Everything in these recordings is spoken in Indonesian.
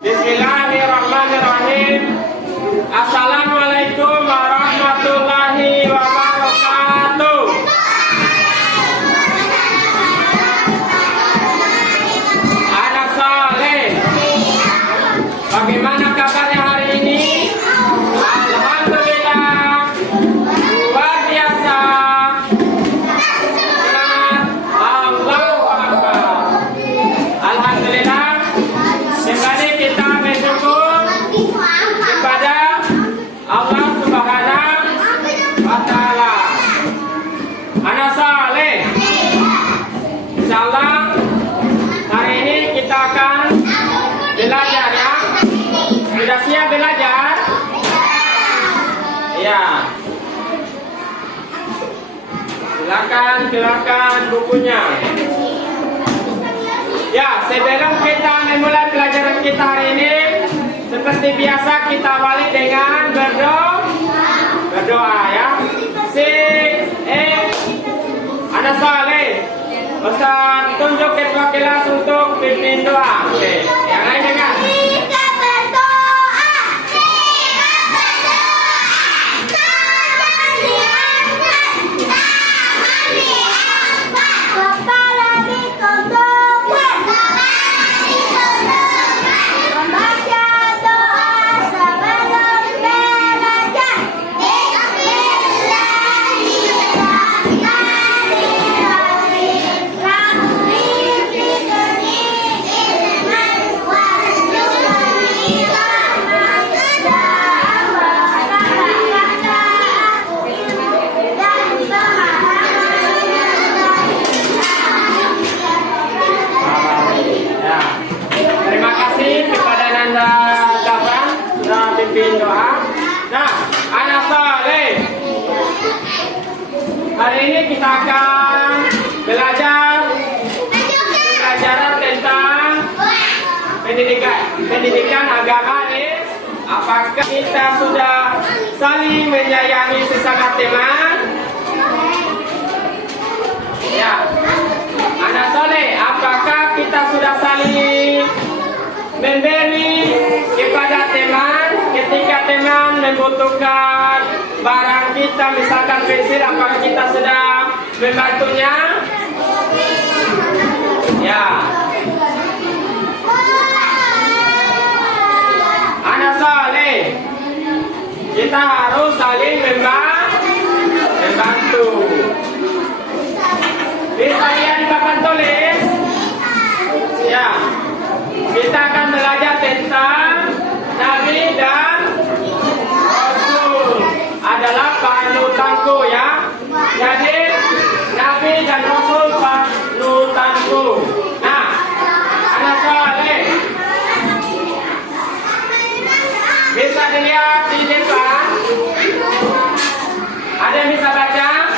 Bismillahirrahmanirrahim. Assalamualaikum warahmatullahi wabarakatuh. Anak soleh, bagaimana kabarnya hari ini? Alhamdulillah, luar biasa. Semangat, Allahu Akbar. Alhamdulillah, kembali kita bersyukur kepada Allah Subhanahu wa Ta'ala. Anak saleh, insyaallah hari ini kita akan belajar ya. Sudah siap belajar? Ya. Silakan bukunya. Ya, sebelum kita memulai pelajaran kita hari ini, seperti biasa kita awali dengan berdoa ya. Anak saleh, Ustaz tunjuk ketua kelas untuk pimpin doa. Oke, yang lain dengar. Doa. Nah, anak saleh, hari ini kita akan belajar pelajaran tentang pendidikan agama ini. Apakah kita sudah saling menyayangi sesama teman? Ya, anak saleh, apakah kita sudah saling memberi kepada teman ketika teman membutuhkan barang kita, misalkan pensil, apakah kita sudah membantunya? Ya. Anak saleh, kita harus saling membantu. Bisa lihat di papan tulis? Ya. Kita akan belajar tentang Nabi dan Rasul adalah panutanku ya. Jadi Nabi dan Rasul panutanku. Nah, anak saleh, bisa dilihat di depan. Ada yang bisa baca?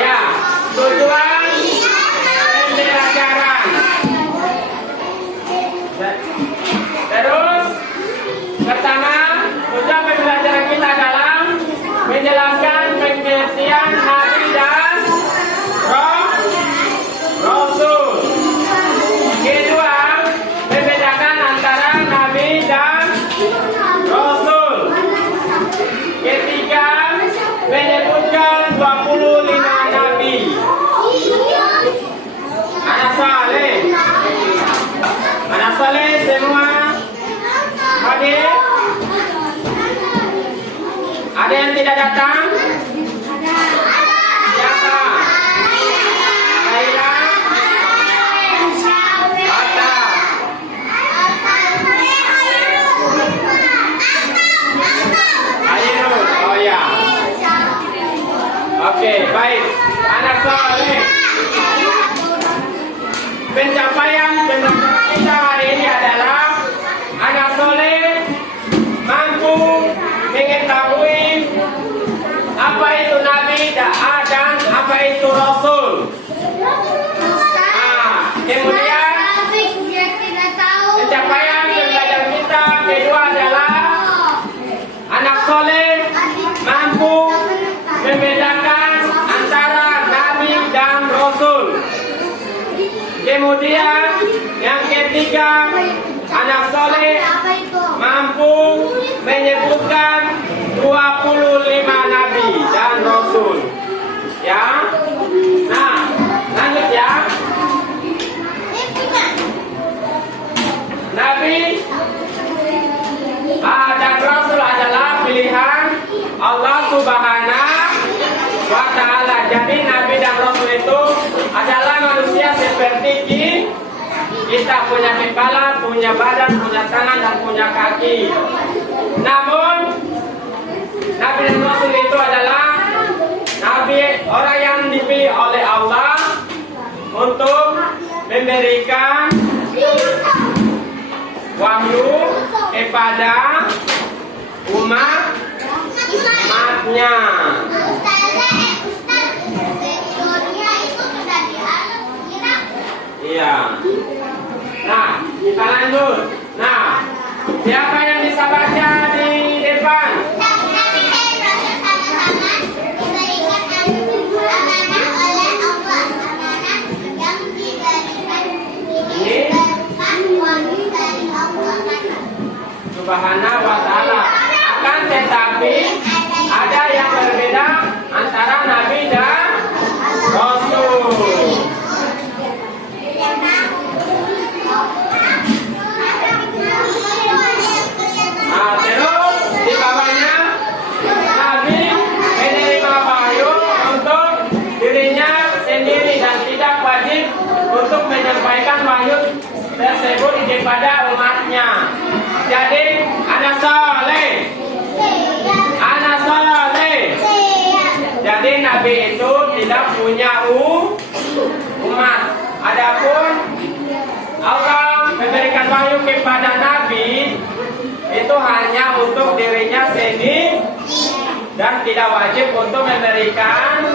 Ya, tujuan pembelajaran. Terus pertama, tujuan pembelajaran kita adalah menjelaskan pengertian Nabi dan Rasul. Kedua, membedakan antara Nabi dan Rasul. Ketiga, menyebutkan 25 Nabi. Anak saleh semua hadir? Ada yang tidak datang? Siapa? Laila? Atta? Ainul? Oh ya. Oke, baik. Anak saleh, pencapaian kita hari ini adalah anak soleh mampu mengetahui Kemudian yang ketiga, anak soleh mampu menyebutkan 25 nabi dan rasul. Ya. Nah, lanjut ya. Nabi dan rasul adalah pilihan Allah Subhanahu wa Ta'ala. Jadi nabi dan rasul itu adalah manusia seperti kita, punya kepala, punya badan, punya tangan, dan punya kaki. Namun nabi dan rasul itu adalah nabi, orang yang dipilih oleh Allah untuk memberikan wahyu kepada umatnya. Iya. Nah, kita lanjut. Nah, siapa yang bisa baca di depan? Subhanahu wa Ta'ala. Akan tetapi ada yang berbeda antara nabi dan rasul. Nah, terus di bawahnya nabi menerima wahyu untuk dirinya sendiri dan tidak wajib untuk menyampaikan wahyu tersebut kepada umatnya. Jadi anak soleh. Jadi nabi itu tidak punya umat. Adapun Allah memberikan wahyu kepada nabi itu hanya untuk dirinya sendiri dan tidak wajib untuk memberikan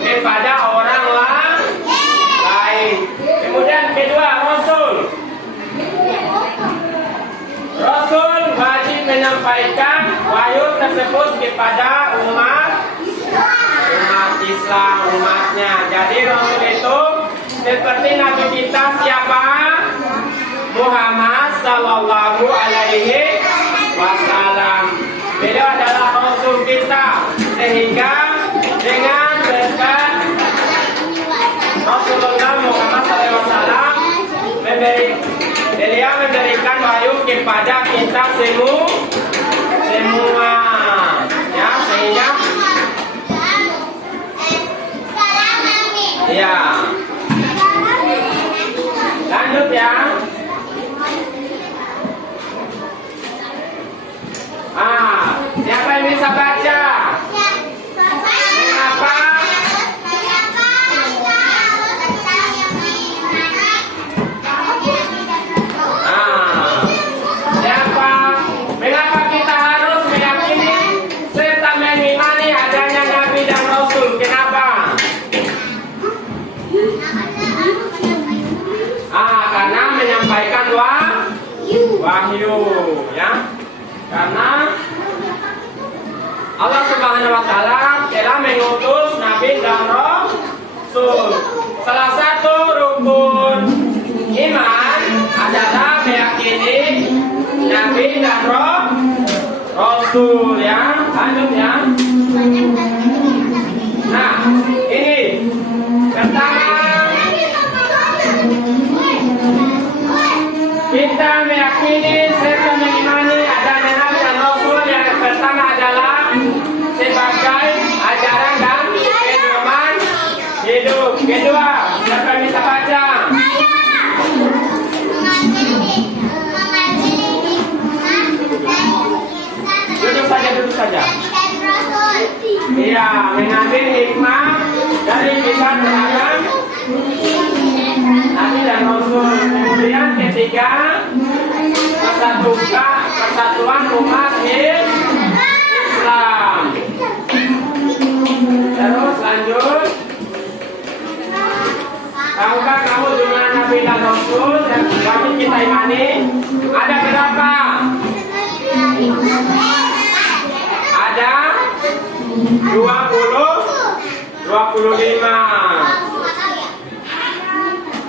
kepada orang lain. Kemudian kedua, rasul. Rasul wajib menyampaikan wahyu tersebut kepada umat Islam, umatnya. Jadi rasul itu seperti nabi kita siapa? Muhammad sallallahu alaihi wasallam. Beliau adalah rasul kita, sehingga dengan berkat Rasulullah Muhammad sallallahu alaihi wasallam beliau memberikan wahyu kepada kita semua, ya, sehingga ya. Lanjut ya. Siapa yang bisa baca? Mengapa? Mengapa kita harus meyakini serta mengimani adanya nabi dan rasul? Kenapa? Karena menyampaikan wahyu, ya. Karena Allah Subhanahu wa Ta'ala telah mengutus nabi dan rasul. Salah satu rukun iman adalah meyakini nabi dan rasul, ya. Lanjut ya. Nah, ini pertama, kita meyakini serta mengimani adanya nabi dan rasul. Yang pertama adalah sebagai ajaran dan pedoman hidup. Kedua, siapa bisa baca? Duduk saja. Iya, mengambil hikmah dari kisah tentang nabi dan rasul. Kemudian ketiga, persatuan umat Islam. Terus lanjut. Tahukah kamu jumlah nabi dan rasul yang wajib kita imani? Ada berapa? Ada 25.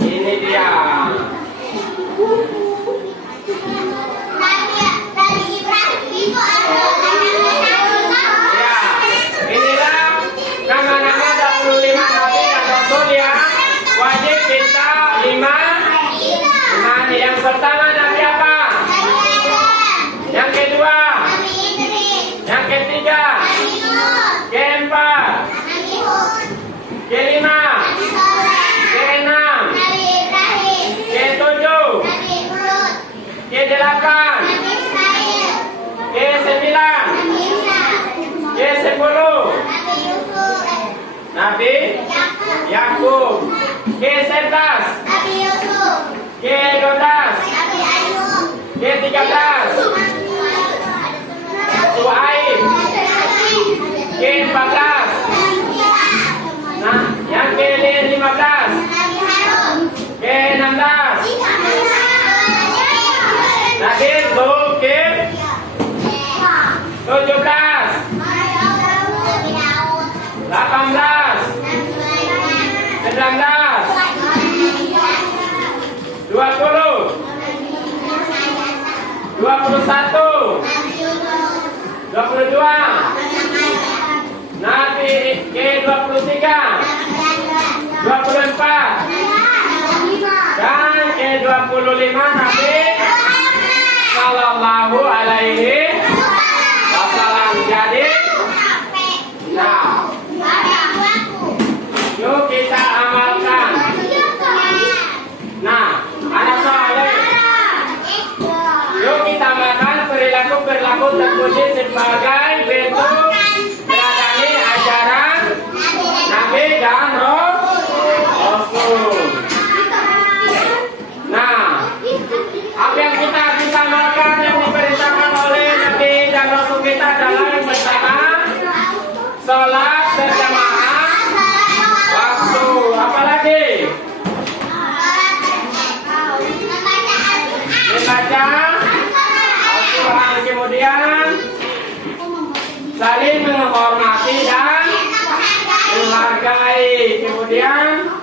Ini dia Yakub. Ke-11. Nabi Yusuf. Ke-12. Nabi Ayub. Ke-13. Suhaib. Ke-14. Nah, yang ke-15. Nabi Harun. Ke-16. Nabi Zulkifl. 17. 18. 19. 20. 21. 22. Nabi ke-23. 24. Dan ke-25 Nabi Sallallahu alaihi wasallam. Jadi, nah, yuk kita amalkan. Nah, anak soleh, yuk kita amalkan perilaku terpuji sebagai bentuk meladani ajaran Nabi dan Rasul. Nah, apa yang kita bisa makan yang diperintahkan oleh Nabi dan Rasul kita adalah yang pertama, sholat berjamaah waktu. Apalagi membaca Al-Quran, kemudian saling menghormati dan menghargai, kemudian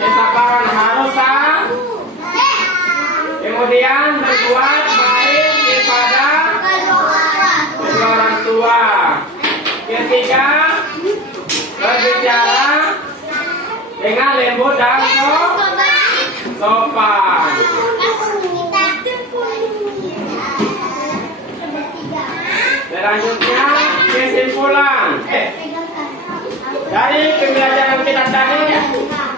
kesabaran harus sah, kemudian berbuat baik kepada kedua orang tua. Ketiga, berbicara dengan lembut dan sopan. Selanjutnya kesimpulan dari pembelajaran kita tadi,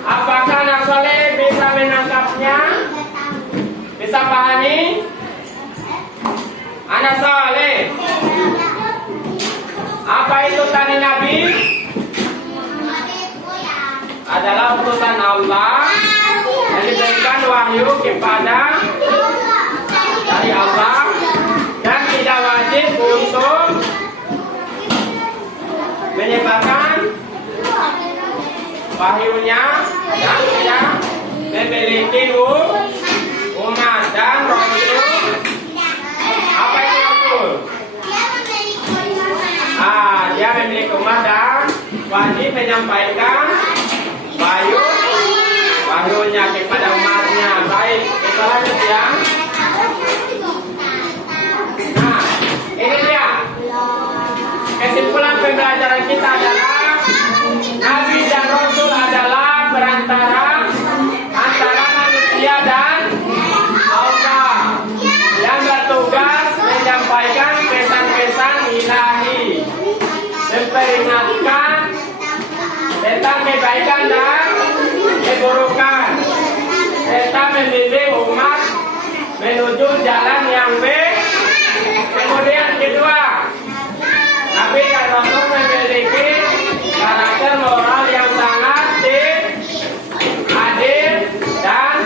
apakah anak soleh bisa menangkapnya? Bisa pahami? Anak soleh, apa itu tani Nabi? Adalah utusan Allah yang diberikan wahyu kepada dari Allah dan tidak wajib untuk menyebarkan wahyunya dan tidak memiliki umat. Dan Rasul, apa itu Rasul? Dia memiliki umat dan wajib menyampaikan wahyunya kepada umatnya. Baik, kita lanjut ya. Nah, ini dia kesimpulan pembelajaran kita adalah Nabi dan Rasul adalah perantara antara manusia dan Allah yang bertugas menyampaikan pesan-pesan ilahi, memperingatkan tentang kebaikan dan keburukan, serta membimbing umat menuju jalan yang baik. Kemudian kedua, Nabi dan Rasul memiliki karakter moral yang sangat adil dan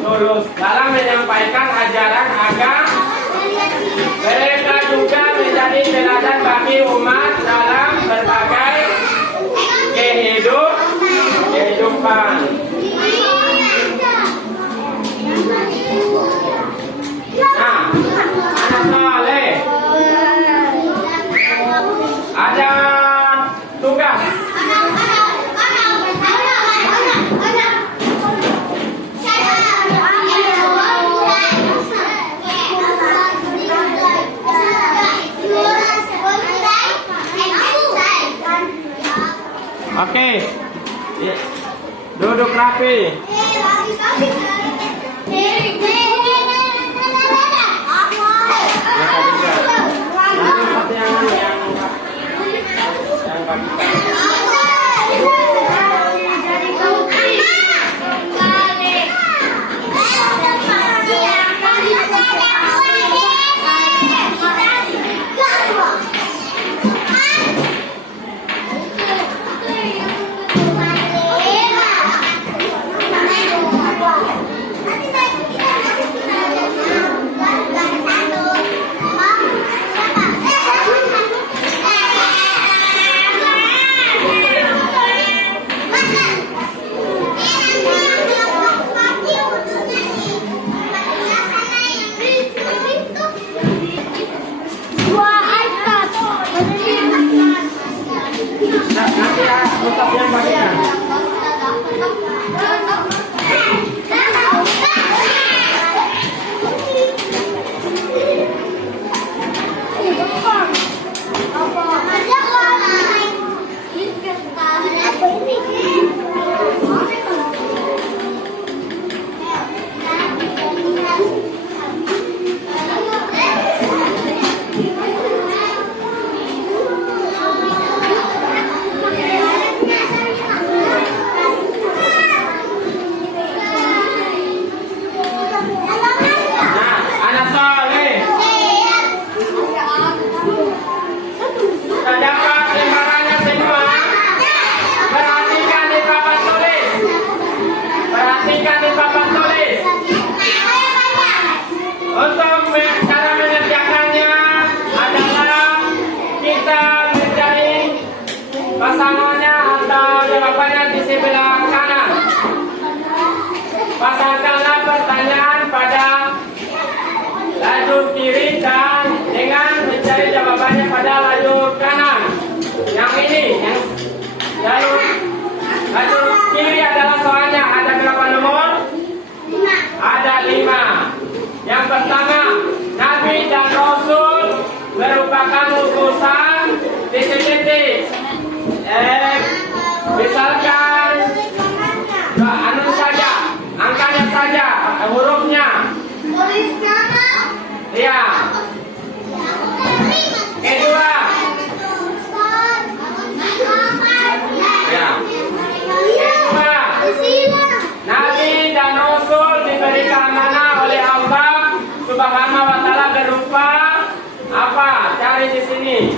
tulus dalam menyampaikan ajaran agama. Mereka juga menjadi teladan bagi umat dalam berbagai kehidupan. Nah, anak soleh, ada tugas. Oke, duduk rapi. yang bagian. Untuk cara mengerjakannya adalah kita mencari pasangannya atau jawabannya di sebelah kanan. Pasangkanlah pertanyaan pada lajur kiri dan dengan mencari jawabannya pada lajur kanan. Yang ini, yang lajur kiri adalah soalnya ada berapa nomor? Ada 5. Yang pertama, Nabi dan Rasul merupakan utusan titik-titik. Misalkan anu saja, angkanya saja, hurufnya. Ya. Kedua. Ya. Kedua. Nabi dan Rasul diberikan amanah oleh Allah Subhanahu wa taala berupa apa? Cari di sini.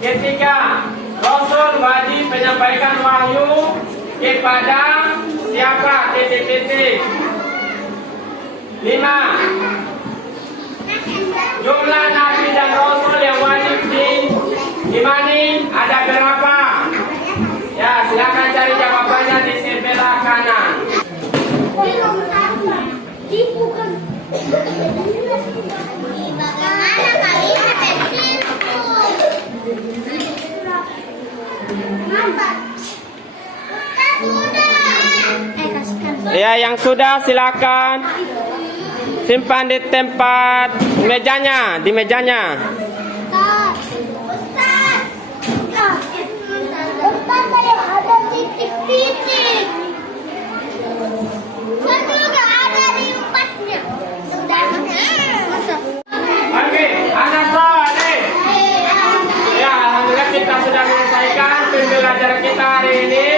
Ketiga, Rasul wajib menyampaikan wahyu kepada siapa? Titik-titik. 5. Jumlah Nabi dan Rasul yang wajib diimani ada berapa? Ya, silakan cari jawabannya di sebelah kanan. Bagaimana kalimat pensilku? Sudah. Ya, yang sudah silakan simpan di tempat mejanya, di mejanya. Ustaz, saya ada titik-titik. Saya juga ada di empatnya. Sudah. Oke, anak soleh. Ya, alhamdulillah kita sudah menyelesaikan pembelajaran kita hari ini.